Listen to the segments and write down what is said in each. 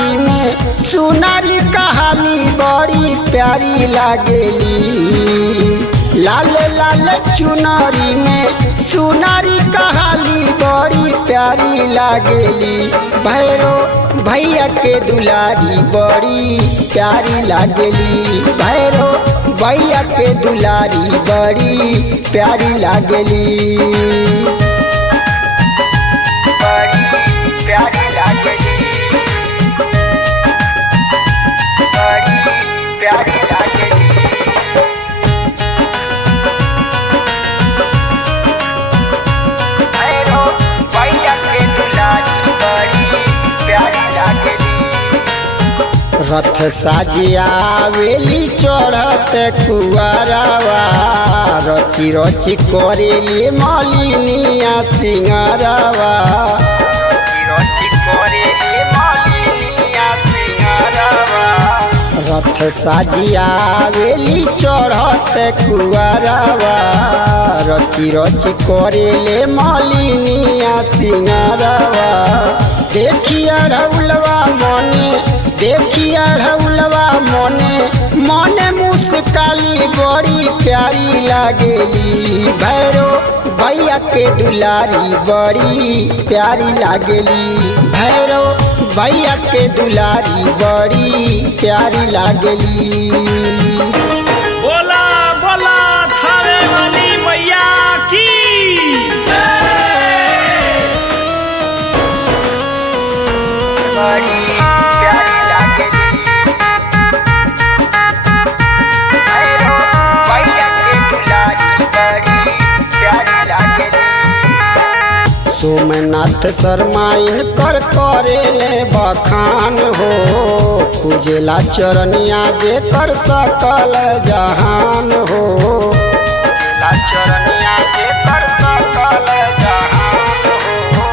चुनरी में सुनारी कहाली बड़ी प्यारी लागेली। लाल लाल चुनरी में सुनारी कहाली बड़ी प्यारी लागेली। भैरो भैया के दुलारी बड़ी प्यारी लागेली। भैरो भैया के दुलारी बड़ी प्यारी लागेली। बड़ी प्यारी लागेली। बड़ी प्यारी लागेली। भैरो भैया के दुलारी बड़ी प्यारी लागेली। रथ साजियावेली चढ़त कुआरावा, रची रची करेली मलिनिया सिंगारावा। रची रची करेली मलिनिया सिंगारावा। रथ साजियावेली चढ़त कुआरावा, रची रची करेले मलिनिया सिंगारावा। देखिया ढौलवा मने, देखिया ढौलवा मने मने मुस्काली बड़ी प्यारी लागेली। भैरो भैया के दुलारी बड़ी प्यारी लागेली। भैरो भैया के दुलारी बड़ी प्यारी लागेली। बोला बोला थारे वाली मैया की बड़ी प्यारी लागेली। भैरो भैया के दुलारी बड़ी प्यारी लागेली। सोमनाथ शर्माइन कर करेले बखान हो, पूजेला चरनिया जे कर सकल जहान हो। पूजेला चरनिया जे कर सकल जहान हो।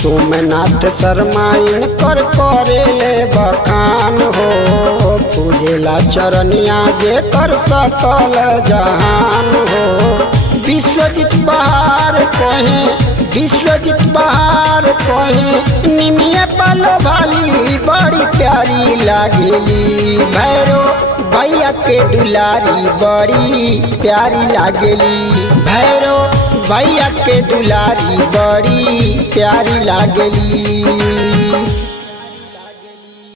सोमनाथ शर्माइन कर करेले बखान हो, पूजेला चरनिया जे कर सकल जहान हो। विश्वजीत बहार कहे, विश्वजीत बहार कहे निमिया पालो भाली बड़ी प्यारी लागेली। भैरो भैया के दुलारी बड़ी प्यारी लागेली। भैरो भैया के दुलारी बड़ी प्यारी लागेली।